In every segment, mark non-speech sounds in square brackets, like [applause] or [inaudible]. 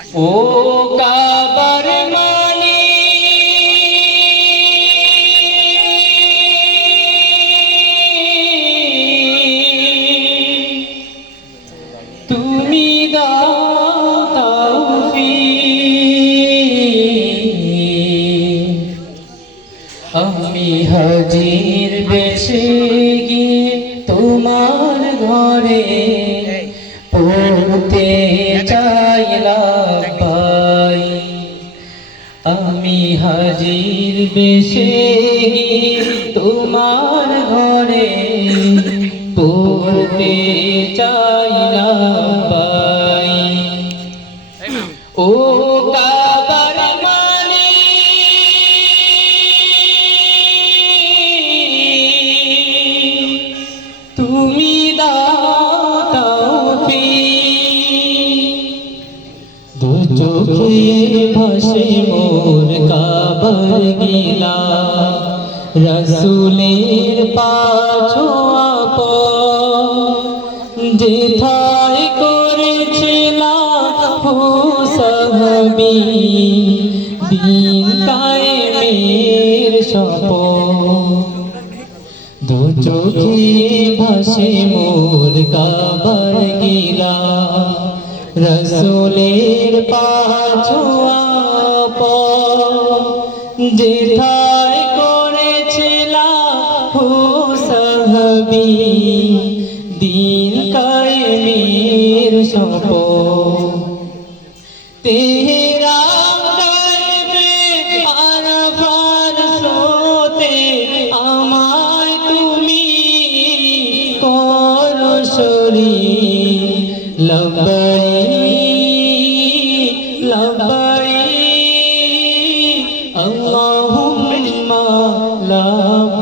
ও কাবার মানি। তুমি আমি হাজির বেশে গিয়ে তোমার ঘরে পড়তে বেশে তোমার ঘরে [laughs] পড়তে দু ভাসে মোর কাবার গিলা। রসুলের পাছো আপ যেথায় করেছিলাম সাহাবি দিন কায়েমের শপথ দু চোখে ভাসে মোর কাবার গিলা। রসুলের পাছোয়া যেথায় করেছিলাম সাহাবি দিন কায়েমের শপথ। তেরা করবে আরফার সোতে আমায় তুমি কর শরী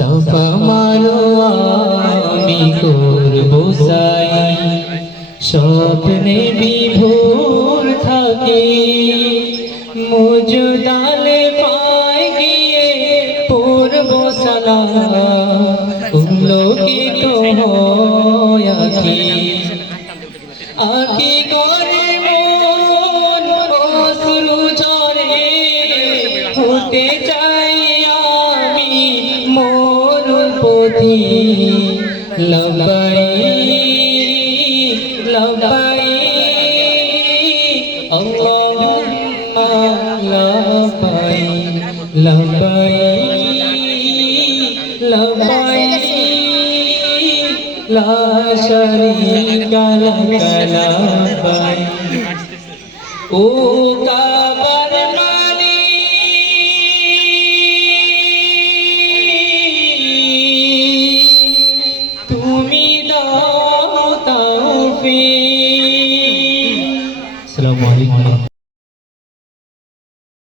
সফা মারো, আমি করব সাই। স্বপ্নে বিভোর থাকে, মুজদালে পাই গিয়ে পূর্ব সালা উল্লোকিত হয় আখি। আকি করে পথি লবাই লবাই আল্লাহুম্মা লবাই লবাই লবাই লা শারীকা লাক লবাই ও কা السلام عليكم